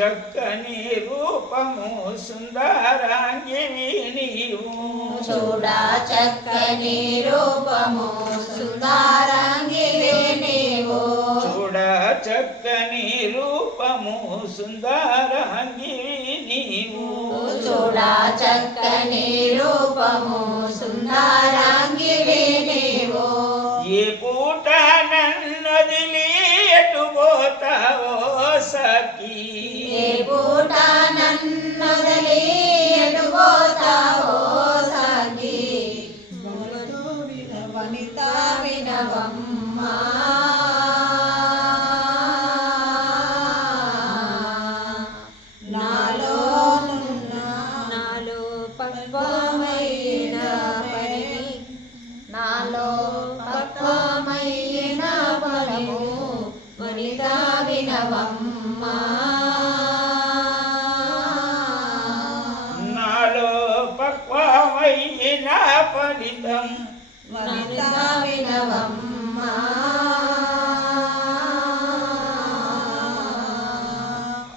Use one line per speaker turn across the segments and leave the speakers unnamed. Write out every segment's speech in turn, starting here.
చక్కని రూపము సుందరాంగివి నీవు.
చూడా చక్కని రూపము సుందరంగివే నీవు.
చూడ చక్కని రూపము సుందరాంగివి నీవు.
చూడా చక్కని రూపము సుందరంగివే నీవు.
ఏ పూట నన్నదిలి ఎటు పోతావో సఖీ
ఏ పూట
ఫలితం.
వనిత వినవమ్మా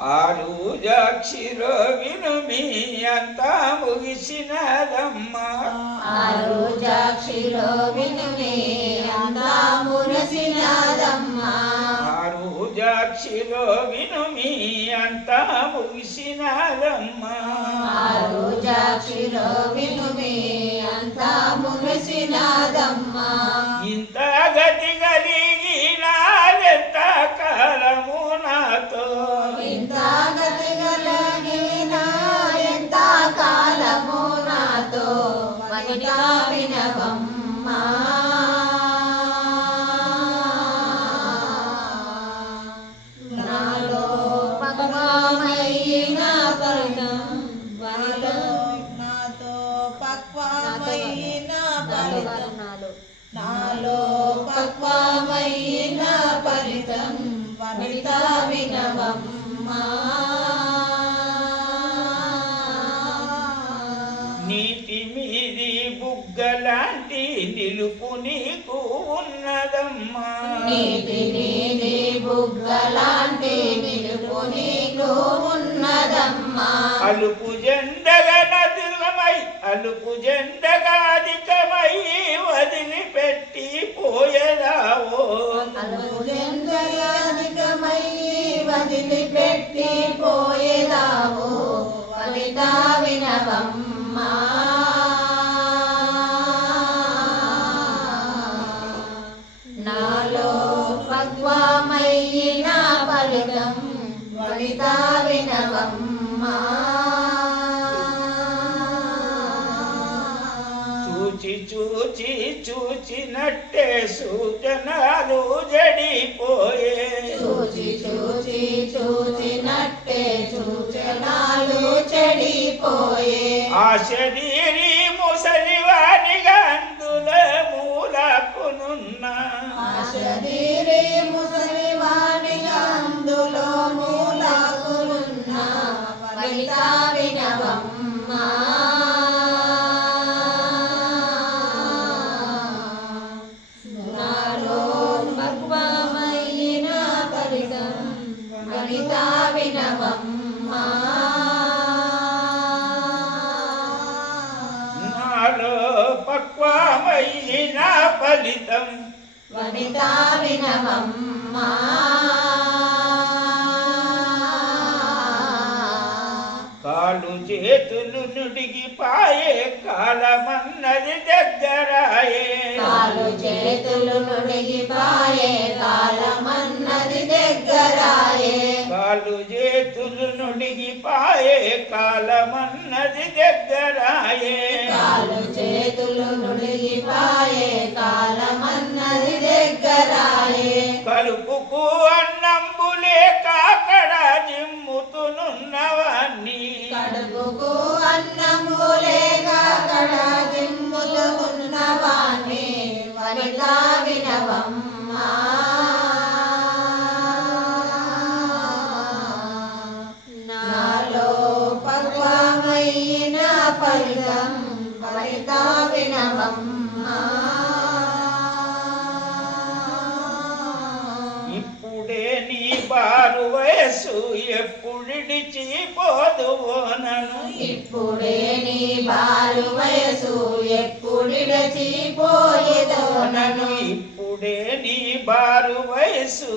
ఆరు జాక్షిరో విను మీ అంతా ముగిసినదమ్మా.
ఆరు జాక్షిలో వినుమే అంతా మురసినాదమ్మా
ఆరు జాక్షిలో విను మీ అంతా ముగిసినదమ్మా
ఆరు జాక్షిలో వినుమే అంతా మురసినాదమ్మా
ఇంత గతి కలిగినాదెంత కాలము నాతో? బుగ్గలాంటి నిలుపు నీకు ఉన్నదమ్మా.
నీది బుగ్గలాంటి నిలుపు నీకు ఉన్నదమ్మా.
అలుపు జెండగా నదులమై అలుపు జెండగా అధికమై వదిలిపెట్టి పోయేదావో
అలుపు జంగయాధికమై వదిలిపెట్టి పోయేదావు వనిత వినవమ్మా.
సూచనలు జడిపోయే.
చూచి చూచి చూచినట్టే సూచనాలు చెడిపోయే.
ఆశరీరి ముసలివానిగా అందుల మూలకునున్న.
ఆశదీరే ముసలివాణిగా వనిత వినవమ్మా
కాళ్ళు చేతులు నుడిగిపాయే కాలమన్నది దగ్గరాయే.
కాలు చేతులు నుడిగిపాయే కాలమన్నది దగ్గరాయే.
కాళ్ళు చేతులు నుడిగిపాయే కాలమన్నది దగ్గరాయే.
కాలు చేతులు నుడిగిపాయే కాలమన్నది దగ్గరాయే.
కలుపుకు అన్నంబులే కాకడ జిమ్ముతునున్నవాన్ని
కడుపుకు అన్నములేక కడ జిమ్ములు ఉన్నవాణ్ణి వనిత వినవమ్మా వయసు.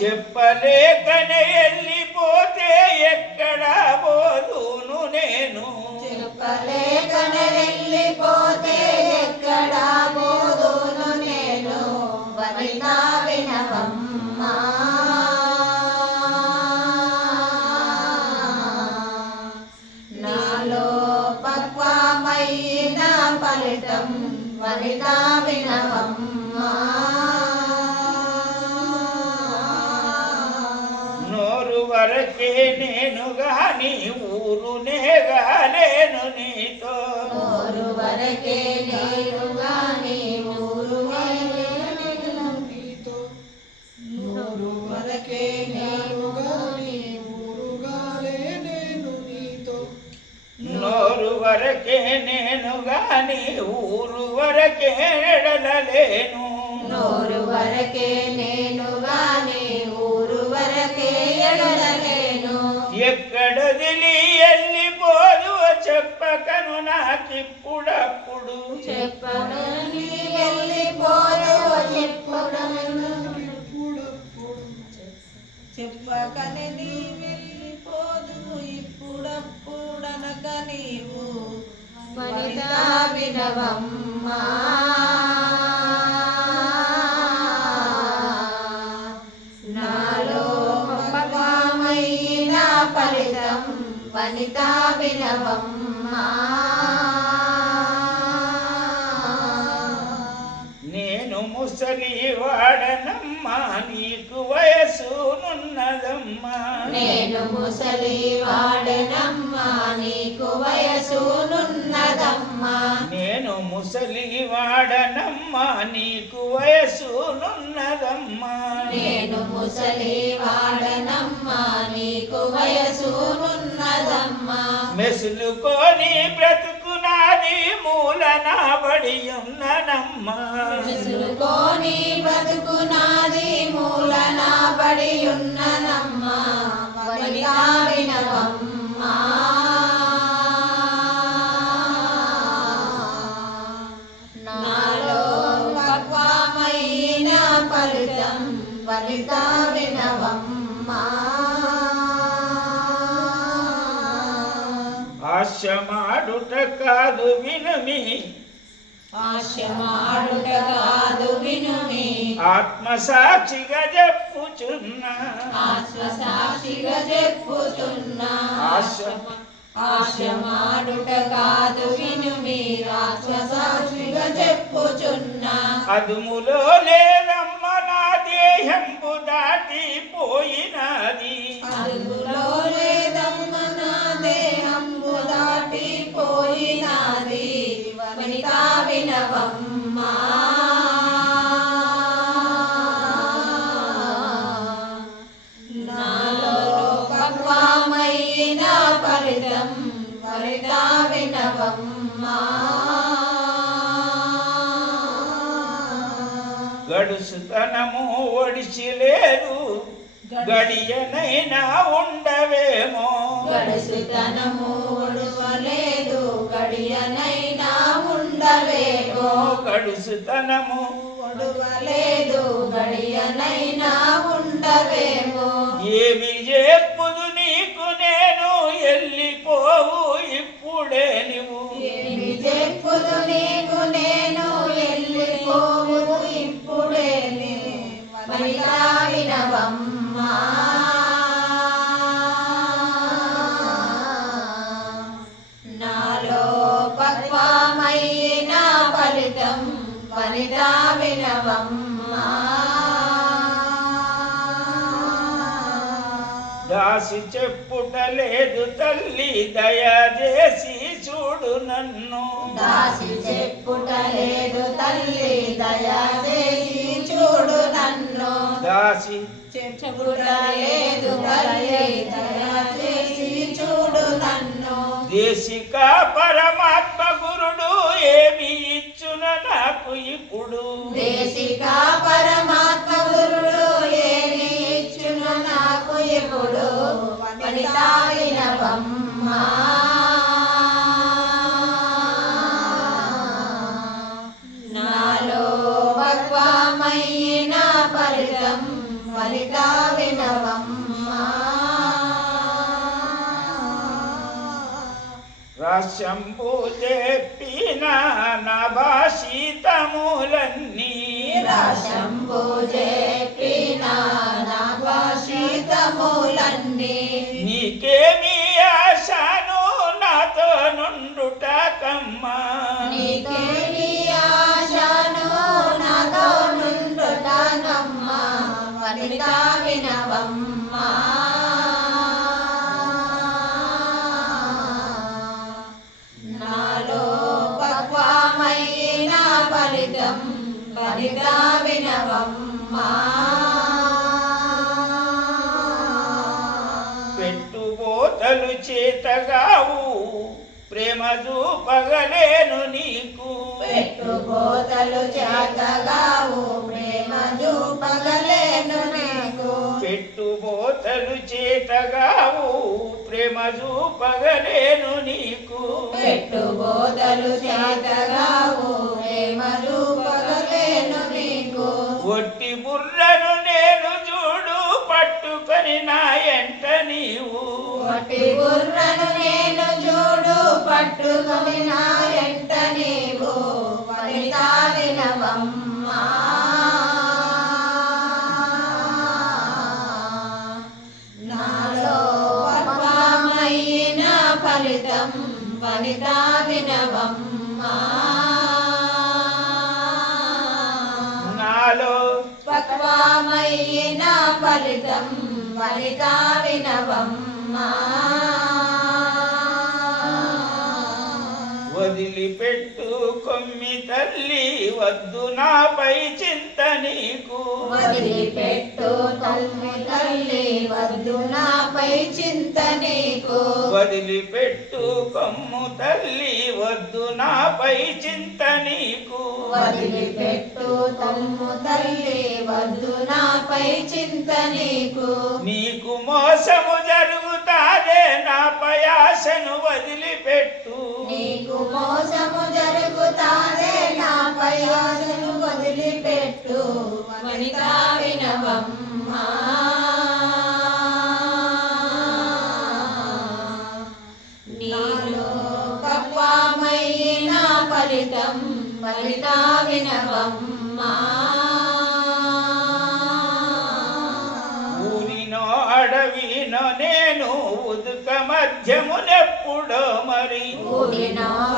చెప్పలేకనే వెళ్ళిపోతే ఎక్కడ పోదును నేను?
చెప్పలేకనే వనిత వినవమ్మా
నోరు వరకే నేను గాని ఊరునే గాలేను నీతో.
ఊరు వరకే నేను గాని ఊరు
నూరు వరకే నేను గాని ఊరుగాలే నేను నీతో.
నోరు వరకే నేను గాని ఊరు వరకే ఎడలలేను
నోరు వరకే నేను గాని ఊరు వరకే ఎడలలేను
ఎక్కడదిలి వెళ్ళిపోదు చెప్పకను నాకిప్పుడప్పుడు.
చెప్పను వెళ్ళిపోదు చెప్పుడు
చెప్పకనే నీ వెళ్ళిపోదు ఇప్పుడప్పుడనక నీవు.
వినవమ్మా. వనిత వినవమ్మా
నేను ముసలి వాడనమ్మా నీకు వయసునున్నదమ్మా
నేను ముసలి వాడనమ్మా నీకు వయసునున్నదమ్మా
నేను ముసలి వాడనమ్మా నీకు వయసునున్నదమ్మా.
నేను ముసలి వాడనమ్మా నీకు వయసునున్నదమ్మా.
మెసులుకొని బ్రతుకునాది మూలన బడి ఉన్ననమ్మా
విసురుకోని బ్రతుకునాది మూలన బడి ఉన్ననమ్మా
ఆశమాడుట కాదు వినుమి
ఆశమాడుట కాదు వినుమి
ఆత్మసాక్షిగా చెప్పుచున్నా.
ఆశ్వసాక్షిగా చెప్పుతున్నా
ఆశ
ఆశమాడుట కాదు వినుమి ఆశ్వసాక్షిగా చెప్పుచున్నా.
అదుములో లేదమ్మ నా దాటిపోయినది
అదుగులో
ఒడిసి లేదు గడియనైనా ఉండవేమో.
గడుసుతనము ఒడువలేదు. గడియనైనా ఉండవేమో.
గడుసుతనము
ఒడువలేదు. గడియనైనా ఉండవేమో.
ఏమి చెప్పుదు నీకు నేను? వెళ్ళిపోవు ఇప్పుడే నువ్వు
ఏమి చెప్పుదు నీకు నేను? వినవమ్మా నాలో పక్వమైన ఫలితం వనితా వినవమ్మా
దాసి చెప్పుట లేదు తల్లి దయచేసి చూడు నన్ను.
దాసి చెప్పుట లేదు తల్లి దయచేసి చూడు నన్ను.
దాసి
చూడు నన్ను.
దేశిక పరమాత్మ గురుడు ఏమి ఇచ్చున నాకు ఇప్పుడు?
దేశిక పరమాత్మ
రాశంబు చెప్పిన నభాషితములన్నీ.
రాశంభు చెప్పిన నా భాషితములన్నీ
నీకేమి ఆశను నాతో నుండుట కమ్మా
వనిత వినవమ్మా
పెట్టుబోతలు చేతగావు ప్రేమ చూపగలేను నీకు.
పెట్టుబోతలు చేతగావు ప్రేమ చూపగలేను నీకు.
పెట్టుబోతలు చేతగావు ప్రేమ చూపగలేను నీకు.
పెట్టుబోతలు చేతగావు
పట్టుకొని నా ఎంట నీవు
వనిత వినవమ్మా నాలో పక్వమైన ఫలితం వనిత వినవమ్మా
నాలో
పక్వమైన ఫలితం వినవమ్మా
కొమ్మి తల్లి వద్దు నాపై చింత నీకు.
వదిలిపెట్టు కొమ్మి తల్లి వద్దు నాపై చింత నీకు.
వదిలిపెట్టు కొమ్ము తల్లి వద్దు నాపై చింత నీకు.
వదిలిపెట్టు తమ్ము తల్లి వద్దు నాపై చింత నీకు.
నీకు మోసము జరుగుతాదే నాపై ఆశను వదిలిపెట్టు.
నీకు మోసము జరుగుతాదే నాపై ఆశను వదిలిపెట్టు. వనిత వినవమ్మా. You know.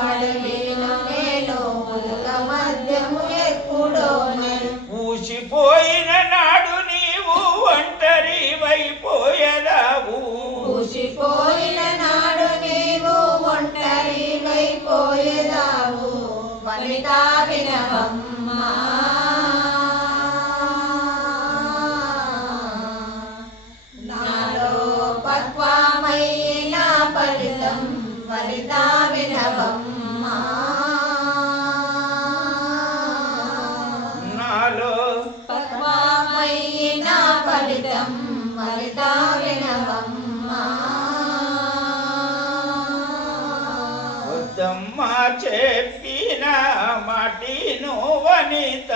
పక్వమైన ఫలితం వనిత వినవమ్మా
చెప్పిన మాటిను వనిత.